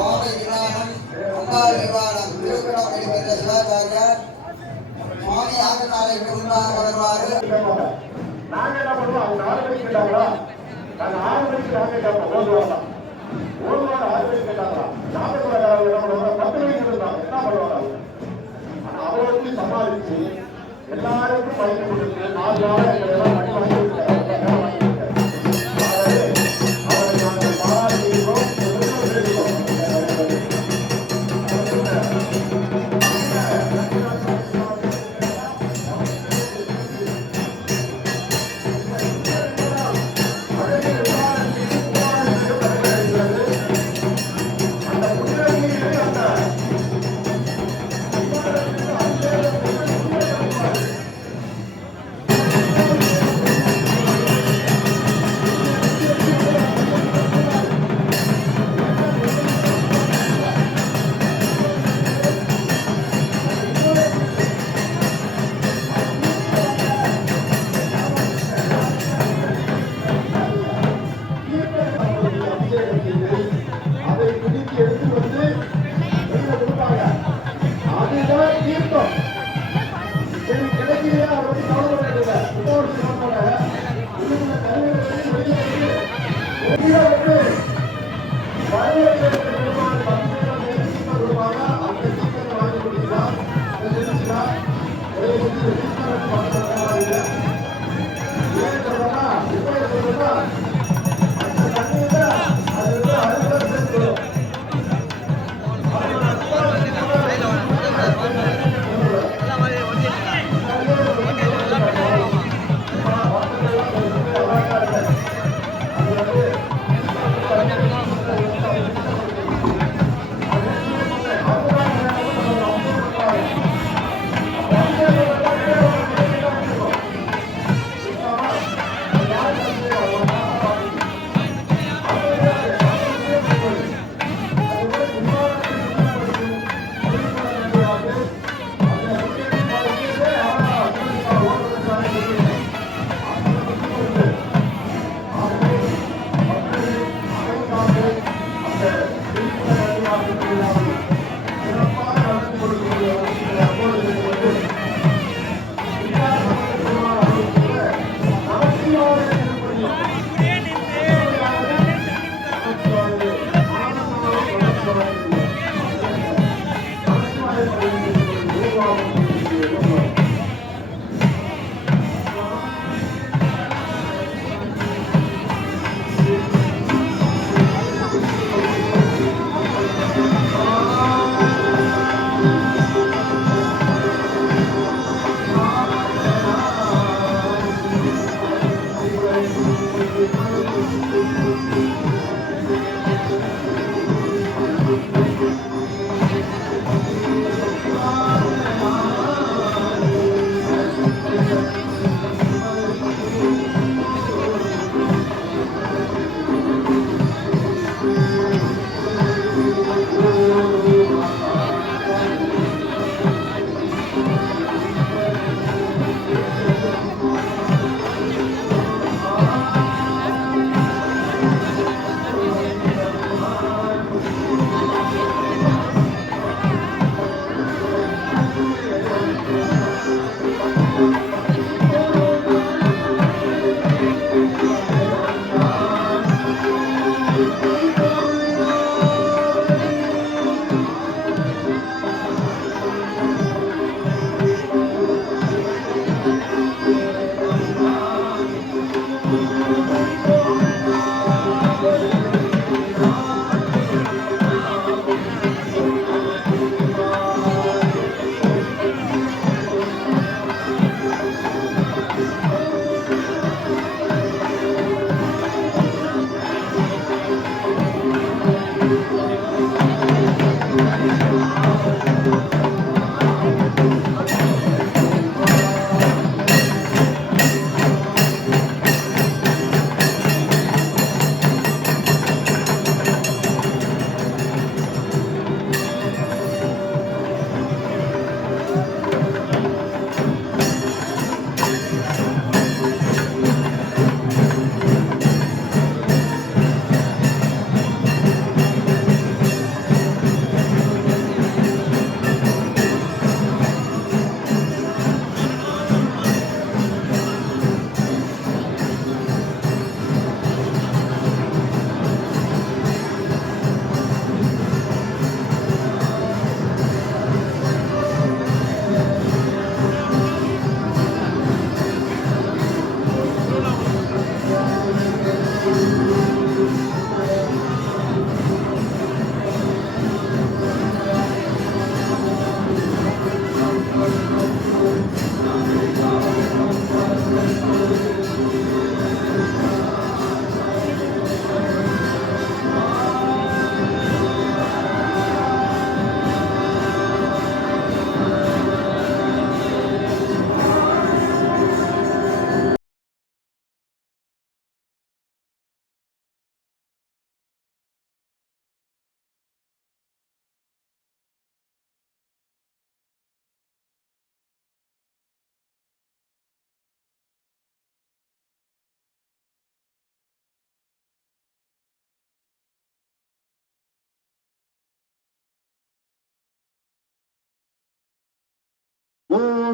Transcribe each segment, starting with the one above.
சுவாமி விமானம் அம்பாள் விமானம் திருக்குடம் எடுக்கின்ற சிவாச்சாரியார் சுவாமி ஆகநாளைக்கு முன்பாக வருவாரு. நாங்க என்ன பண்ணுவோம்? அவங்க 4 மணிக்கு கேட்டாங்களா? நாங்க 6 மணிக்கு நாங்க கேட்போம். ஓடுவாங்க 6 மணிக்கு கேட்டாங்களா? நாட்டுப்புறக்காரர்கள் என்ன பண்ணுவாங்க? 10 மணிக்கு இருந்தாங்க. என்ன பண்ணுவாங்க? ஆனா அவர்களுக்கு சமாளிச்சு எல்லாருக்கும் பயிர் கொடுத்து 4 நாள் எல்லாம் கட்டி வாங்கி கொடுத்தாங்க. அவரை நாங்கள் பாராட்டுகிறோம்.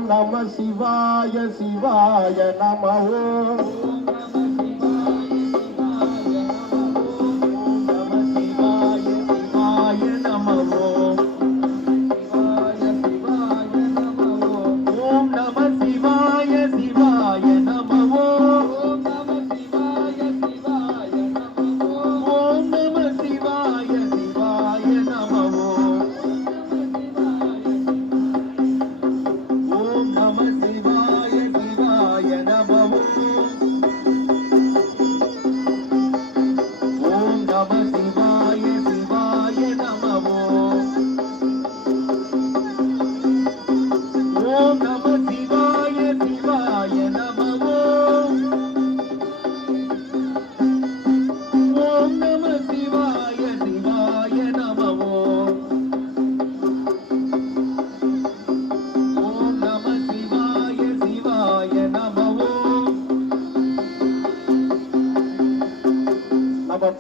நம சிவாய சிவாய நம ஓம்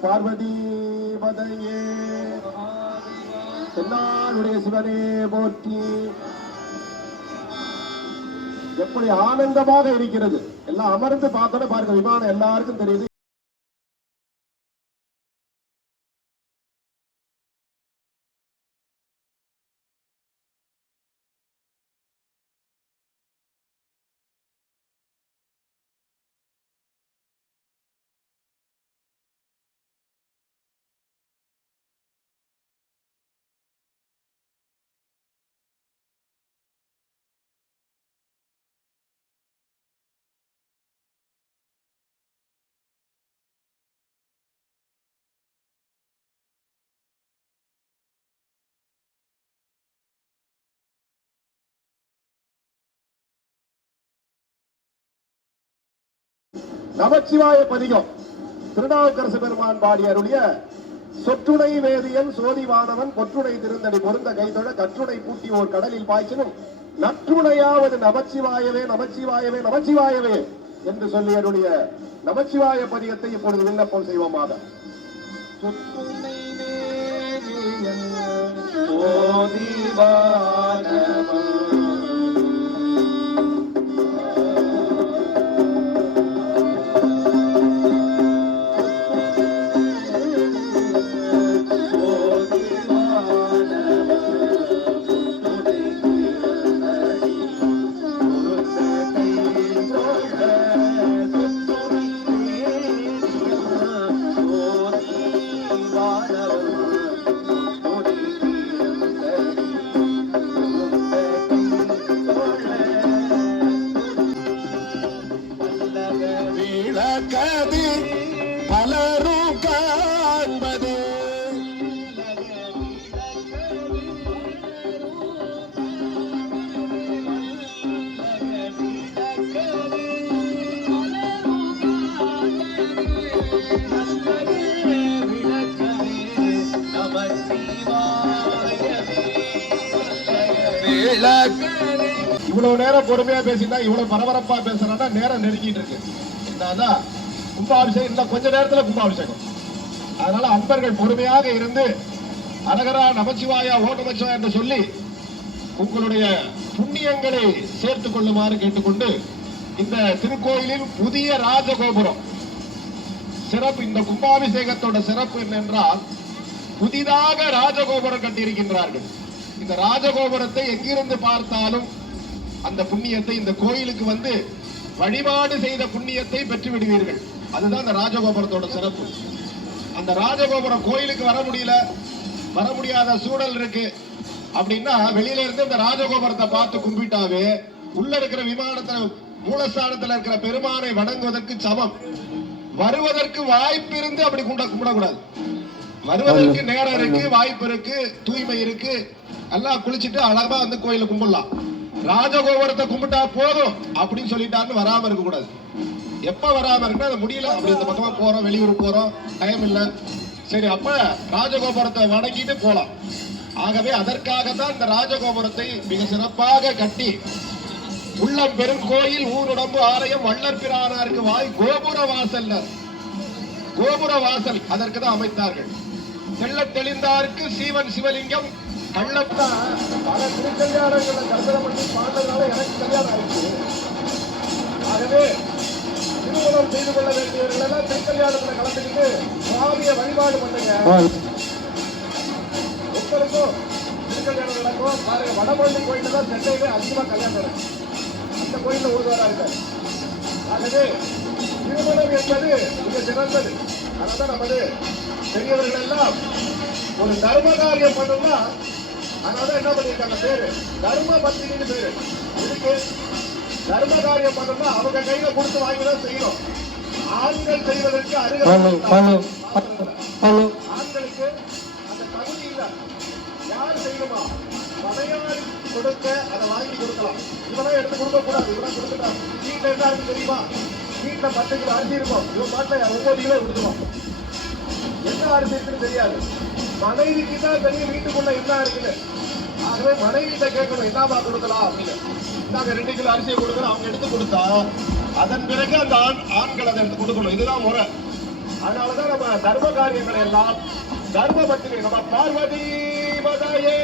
பார்வதி பதையே எல்லாருடைய சிவனே போற்றி. எப்படி ஆனந்தமாக இருக்கிறது. எல்லாம் அமர்ந்து பார்த்தோட பாருங்க, விமானம் எல்லாருக்கும் தெரியுது. நமச்சிவாய பதிகம் திருநாவுக்கரசு பெருமான் பாடியருடைய சொற்றுணை வேதியன் சோதிவானவன் பொற்றுணை திருந்தடி பொருந்த கைதொழ கற்றுணை பூட்டி ஓர் கடலில் பாய்ச்சினும் நற்றுணையாவது நமச்சிவாயவே நமச்சிவாயவே நமச்சிவாயவே என்று சொல்லியருடைய நமச்சிவாய பதிகத்தை இப்பொழுது விண்ணப்பம் செய்வோமாக. சொற்றுணை வேதியன் சோதிவானவன் பலரும் காண்பது இவ்வளவு நேரம் பொறுமையா பேசிட்டா, இவ்வளவு பரபரப்பா பேசுறா, நேரம் நெருங்கிட்டு இருக்கு. கும்பாபிஷேகம் இன்னும் கொஞ்ச நேரத்துல கும்பாபிஷேகம். அதனால அன்பர்கள் பொறுமையாக இருந்து அரகரா நமச்சிவாயா ஓ நமச்சிவாயா என்று சொல்லி உங்களுடைய புண்ணியங்களை சேர்த்துக் கொள்ளுமாறு கேட்டுக்கொண்டு, இந்த திருக்கோயிலில் புதிய ராஜகோபுரம் சிறப்பு. இந்த கும்பாபிஷேகத்தோட சிறப்பு என்னென்றால், புதிதாக ராஜகோபுரம் கட்டியிருக்கின்றார்கள். இந்த ராஜகோபுரத்தை எங்கிருந்து பார்த்தாலும் அந்த புண்ணியத்தை, இந்த கோயிலுக்கு வந்து வழிபாடு செய்த புண்ணியத்தை பெற்று விடுவீர்கள். அதுதான் இந்த ராஜகோபுரத்தோட சிறப்பு. அந்த ராஜகோபுரம் கோயிலுக்கு வர முடியாத சூழல் இருக்கு அப்படின்னா, வெளியில இருந்து இந்த ராஜகோபுரத்தை பார்த்து கும்பிட்டாவே உள்ள இருக்கிற விமானத்துல மூலஸ்தானத்துல இருக்கிற பெருமானை வணங்குவதற்கு சமம். வருவதற்கு வாய்ப்பு இருந்து அப்படி கும்பிடக்கூடாது. வருவதற்கு நேரம் இருக்கு, வாய்ப்பு இருக்கு, தூய்மை இருக்கு, எல்லாம் குளிச்சுட்டு அழகா வந்து கோயில கும்பிடலாம். ராஜகோபுரத்தை கும்பிட்டா போதும் அப்படின்னு சொல்லிட்டாருன்னு வராம இருக்க கூடாது. எப்ப வராம இருக்குன்னா, அது முடியல, அப்படி இந்த பக்கமா போறோம், வெளியூர் போறோம், டைம் இல்ல, சரி அப்ப ராஜகோபுரத்தை வணங்கிட்டு போலாம். ஆகவே அதற்காகத்தான் இந்த ராஜகோபுரத்தை மிக சிறப்பாக கட்டி, உள்ளம் பெருங்கோயில் ஊருடம்பு ஆலயம் வள்ளற் பிரானாருக்கு வாய் கோபுர வாசல் அதற்கு தான் அமைத்தார்கள். தெள்ள தெளிந்தாருக்கு சீவன் சிவலிங்கம் கள்ளத்தா பல திருக்கல்யாணங்களை கல்யாணம் பண்ணி பார்த்ததுனால எனக்கு கல்யாணம் ஆயிடுச்சு. ஆகவே திருமணம் செய்து கொள்ள வேண்டியவர்கள் எல்லாம் திருக்கல்யாணத்துல கலந்துக்கிட்டு சுவாமியை வழிபாடு பண்ணுங்க. ஒருத்தருக்கும் திருக்கல்யாணம் நடக்கும். பாருங்க, வடபழனி கோயில தான் சென்னையில அதிகமா கல்யாணம் நடக்கும். அந்த கோயில்ல ஒருவரா இருக்காரு. ஆகவே திருமணம் என்பது மிக சிறந்தது. அதனால நமது பெரியவர்கள் எல்லாம் ஒரு தர்ம காரியம் பண்ணணும்னா அதனால என்ன பண்ணிருக்காங்க, பேரு தர்ம பத்திரின்னு பேரு. இதுக்கு தர்ம காரியம் பண்ணணும்னா அவங்க கையில கொடுத்து வாங்கிதான் செய்யணும். ஆண்கள் செய்வதற்கு ஆண்களுக்கு அந்த தகுதி இல்லை. யார் செய்யணுமா, பணையாளி கொடுக்க அதை வாங்கி கொடுக்கலாம். இவெல்லாம் எடுத்து கொடுக்க கூடாது. இவெல்லாம் கொடுத்துட்டா வீட்டுல என்ன இருக்கு தெரியுமா, வீட்டுல 10 கிலோ அரிசி இருக்கும், இவன் பாட்டில 9 கிலோ கொடுத்துருவோம். என்ன அரிசி இருக்குன்னு தெரியாது. மனைவிக்கு தான் தெரியும் வீட்டுக்குள்ள என்ன இருக்குன்னு. ஆகவே மனைவிட்ட கேட்கணும், என்னவா கொடுக்கலாம் அப்படின்னு. நாங்க 2 கிலோ அரிசியை கொடுக்குறோம், அவங்க எடுத்து கொடுத்தா அதன் பிறகு அந்த ஆண்கள் அதை எடுத்து கொடுக்கணும். இதுதான் முறை. அதனாலதான் நம்ம தர்ம காரியங்களை எல்லாம் தர்ம பத்திரி நம்ம பார்வதி பதையே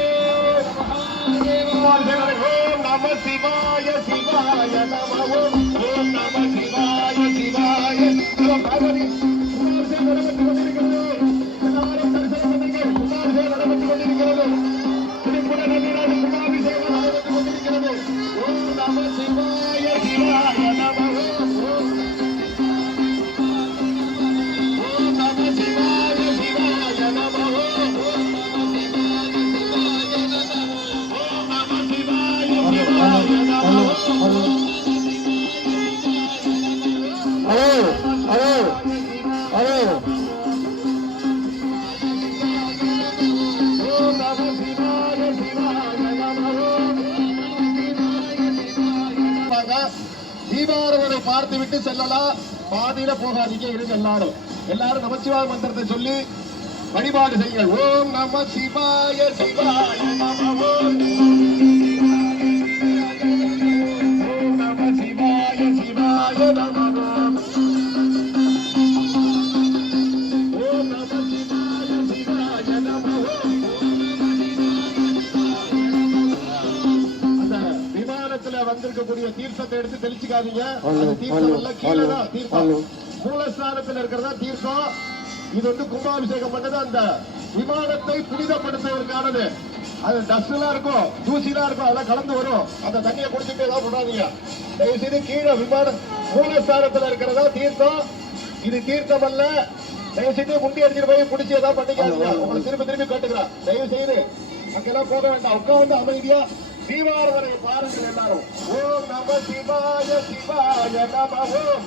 ஓம் நம சிவாய சிவாய நம ஓம் நம சிவாய சிவாய பார்வதி நடந்து கொண்டிருக்கிறது. எல்லாரும் தரிசனம் பண்ணுங்க. குமாரசேவை நடந்து கொண்டிருக்கிறது. திருப்புட நதிநாடு குமாபிஷேகம் நடந்து கொண்டிருக்கிறது. ஓம் நம சிவாய சிவாய நம ஓம் நம சிவாய சிவாய நம ஓம் நம சிவாய சிவாய நம தீபாரதனை பார்த்து விட்டு செல்லலாம். பாதியில போகாதீங்க, இருங்க. எல்லாரும் நமச்சிவாய மந்திரத்தை சொல்லி வழிபாடு செய்யுங்கள். ஓம் நம சிவாய சிவாய நம ஓம் நம சிவாய சிவாய நம ஓம் நம சிவாய சிவாய நம அந்த விமானத்துல வந்திருக்கக்கூடிய தீர்த்தத்தை எடுத்து தெளிச்சுக்காதீங்க. தீர்த்தம் எல்லாம் கீழே தான் தீர்த்தம். மூலஸ்தானத்தில் இருக்கிறதா தீர்த்தம். இது கும்பாபிஷேகம் பண்ணது அந்த விமானத்தை புனிதப்படுத்துவதற்கானது. அது டஸ்ட் எல்லாம் இருக்கும், தூசி எல்லாம் இருக்கும், அதெல்லாம் கலந்து வரும். அந்த தண்ணியை குடிச்சுட்டு ஏதாவது விடாதீங்க. தயவு செய்து கீழே விமான மூலஸ்தானத்தில் இருக்கிறதா தீர்த்தம். இது தீர்த்தம் அல்ல. தயவு செய்து முண்டி அடிச்சுட்டு போய் பிடிச்சி ஏதாவது பண்ணிக்காதீங்க. உங்களை திரும்பி கேட்டுக்கிறேன். தயவு செய்து அங்கெல்லாம் போக வேண்டாம். உட்கார்ந்து அமைதியா தீபாரதனை பாருங்கள் எல்லாரும். ஓம் நம சிவாய சிவாய நம ஓம்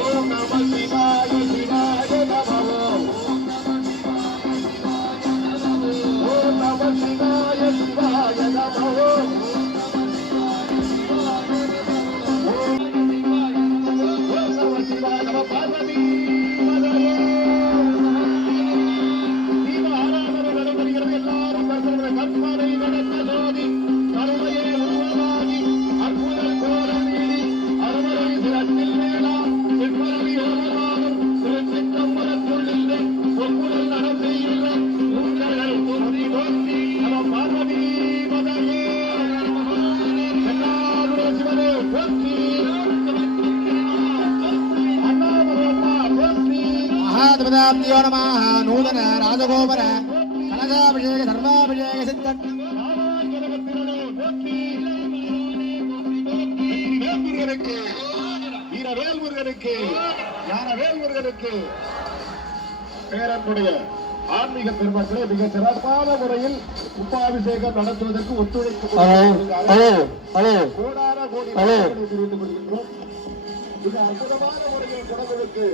ஓம் நம சிவாய சிவாய நம ஓம் நம சிவாய சிவாய நம ஓம் நம சிவாய நம பார்வதி தீப ஆராதனை நடைபெறுகிறது. எல்லாரும் கற்பனை நடத்த ஜோதி கருமையே உருவமாகி அற்புத கோலம் நீடி அருமறை சிறத்தில் மேலா செவ்வரவி ஓமமாகும் திருச்சிற்றம்பலத்துள்ளில்லை ஒப்புதல் நடம் செய்யுள்ள உங்கள் பொருதி நோக்கி நம பார்வதி பதையே எல்லாரும் சிவனே போற்றி மகாத்மதாப்தியோ நமः நூதன ராஜகோபர கனகாபிஷேக சர்வாபிஷேக சித்தன் வீரவேல்முருகனுக்கு ஞானவேல்முருகனுக்கு பேரன்புடைய ஆன்மீக பெருமக்களை மிக சிறப்பான முறையில் கும்பாபிஷேகம் நடத்துவதற்கு ஒத்துழைப்பு கோடான கோடி தெரிவித்துக் கொள்கின்றோம். மிக அற்புதமான முறையில் கடவுளுக்கு